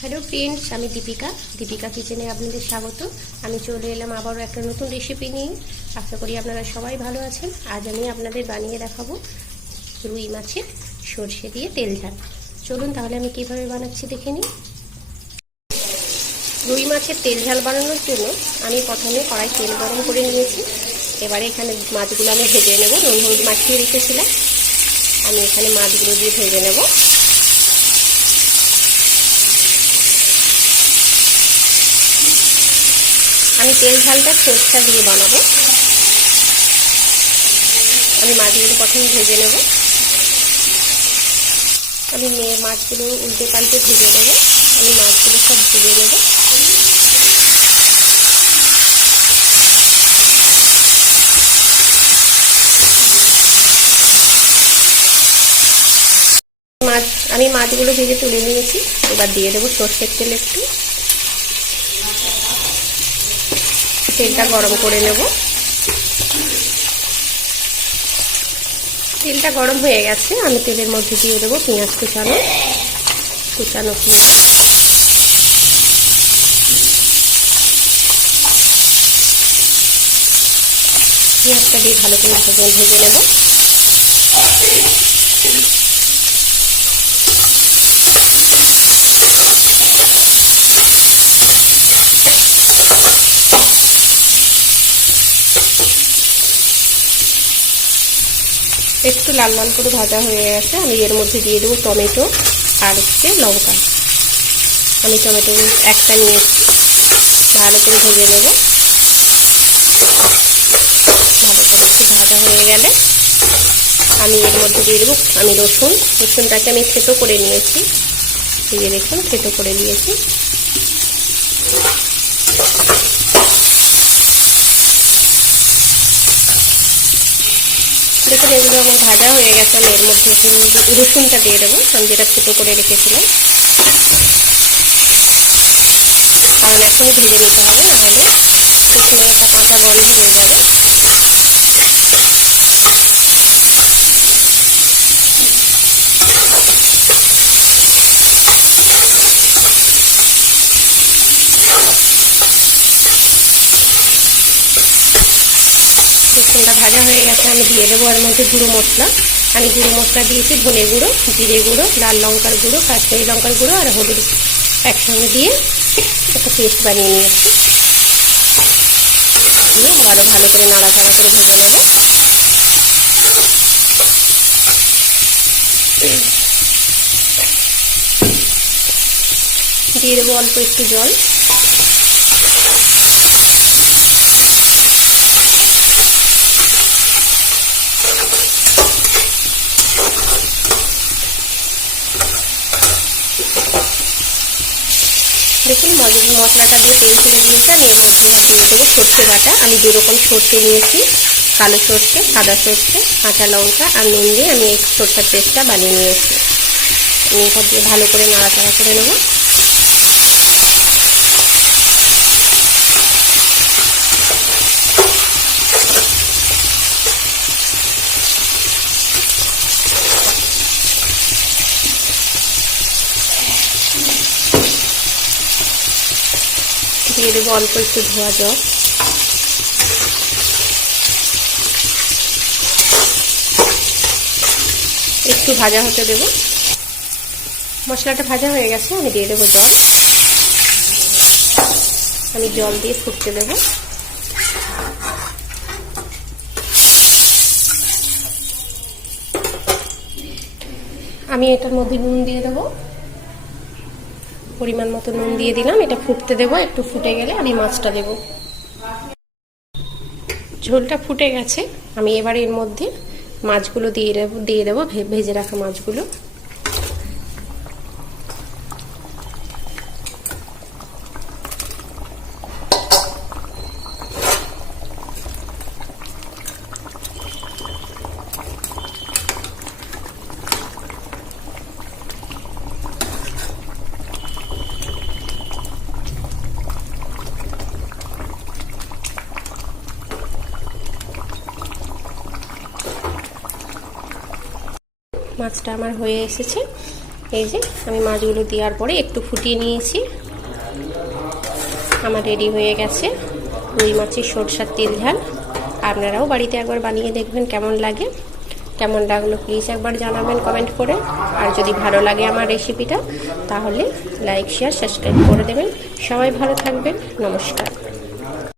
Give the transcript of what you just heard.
Hello friends আমি দীপিকা। দীপিকা কিচেনে আপনাদের স্বাগত। আমি চলে এলাম আবারও একটা নতুন রেসিপি নিয়ে। আশা করি আপনারা সবাই ভালো আছেন। আজ আমি আপনাদের বানিয়ে দেখাবো রুই মাছের সর্ষে দিয়ে তেল ঝাল চলুন তাহলে আমি কীভাবে বানাচ্ছি দেখে নিই। রুই মাছের তেল ঝাল বানানোর জন্য আমি প্রথমে কড়াই তেল গরম করে নিয়েছি। এবারে এখানে মাছগুলো আমি ভেজে নেব। নুন, হলুদ মাখিয়ে রেখেছিলাম। আমি এখানে মাছগুলো দিয়ে ভেজে নেব। আমি তেল ঝালটা সরষা দিয়ে বানাবো। আমি মাছগুলো প্রথমে ভেজে নেব। আমি মেয়ে মাছগুলো উল্টে পাল্টে ভেজে নেব। আমি মাছগুলো সব ভেজে নেব। মাছ আমি মাছগুলো ভেজে তুলে নিয়েছি। এবার দিয়ে দেবো সর্ষের তেল একটু। তেলটা গরম করে নেব। তেলটা গরম হয়ে গেছে, আমি তেলের মধ্যে দিয়ে দেবো পেঁয়াজ কুচানো। কুচানো পেঁয়াজ। পেঁয়াজটা দিয়ে ভালো করে ভেজে ভেজে নেব একটু লাল লাল করে ভাজা হয়ে গেছে। আমি এর মধ্যে দিয়ে দেবো টমেটো আর হচ্ছে লঙ্কা। আমি টমেটো একটা নিয়েছি। ভালো করে ভেজে নেব। ভালো করে একটু ভাজা হয়ে গেলে আমি এর মধ্যে দিয়ে দেবো, আমি রসুন। রসুনটাকে আমি থেতো করে নিয়েছি। দিয়ে দেখুন, থেতো করে নিয়েছি। দেখুন এগুলো আমার ভাজা হয়ে গেছে, আমি এর মধ্যে রসুনটা দিয়ে দেবো আমি যেটা ছোটো করে রেখেছিলাম। কারণ এখনই ভেজে নিতে হবে, নাহলে রসুনের একটা কাঁচা গন্ধ হয়ে যাবে। রসুনটা ভাজা হয়ে গেছে, আমি দিয়ে দেবো এর মধ্যে গুঁড়ো মশলা। আমি গুঁড়ো মশলা দিয়েছি, ধনে গুঁড়ো, জিরে গুঁড়ো, লাল লঙ্কার গুঁড়ো, কাশ্মীরি লঙ্কার গুঁড়ো আর হলুদ একসঙ্গে দিয়ে একটা পেস্ট বানিয়ে নিয়েছি। দিয়ে ভালো ভালো করে নাড়াচাড়া করে ভেজে নেব। দিয়ে দেবো অল্প একটু জল। দেখুন মশলাটা দিয়ে তেল ছেড়ে দিয়েছে এর মধ্যে এবার দিয়ে দেবো সর্ষে বাটা। আমি দু রকম সর্ষে নিয়েছি, কালো সর্ষে, সাদা সর্ষে, কাঁচা লঙ্কা আর নুন দিয়ে আমি এই সর্ষের পেস্টটা বানিয়ে নিয়েছি। আমি এটা দিয়ে ভালো করে নাড়াচাড়া করে নেব। দিয়ে দেবো, অল্প একটু ধোয়া জল। একটু ভাজা হতে দেব। মশলাটা ভাজা হয়ে গেছে, আমি দিয়ে দেবো জল। আমি জল দিয়ে ফুটতে দেবো। আমি এটার মধ্যে নুন দিয়ে দেবো। পরিমাণ মতো নুন দিয়ে দিলাম। এটা ফুটতে দেবো, একটু ফুটে গেলে আমি মাছটা দেব। ঝোলটা ফুটে গেছে। আমি এবার এর মধ্যে মাছগুলো দিয়ে দেবো দিয়ে দেবো ভেজে রাখা মাছগুলো। মাছটা আমার হয়ে এসেছে। এই যে আমি মাছগুলো দেওয়ার পরে একটু ফুটিয়ে নিয়েছি। আমার রেডি হয়ে গেছে রুই মাছের সরষার তেল ঝাল। আপনারাও বাড়িতে একবার বানিয়ে দেখবেন কেমন লাগে। কেমন লাগল প্লিজ একবার জানাবেন কমেন্ট করে। আর যদি ভালো লাগে আমার রেসিপিটা তাহলে লাইক শেয়ার সাবস্ক্রাইব করে দেবেন। সবাই ভালো থাকবেন। নমস্কার।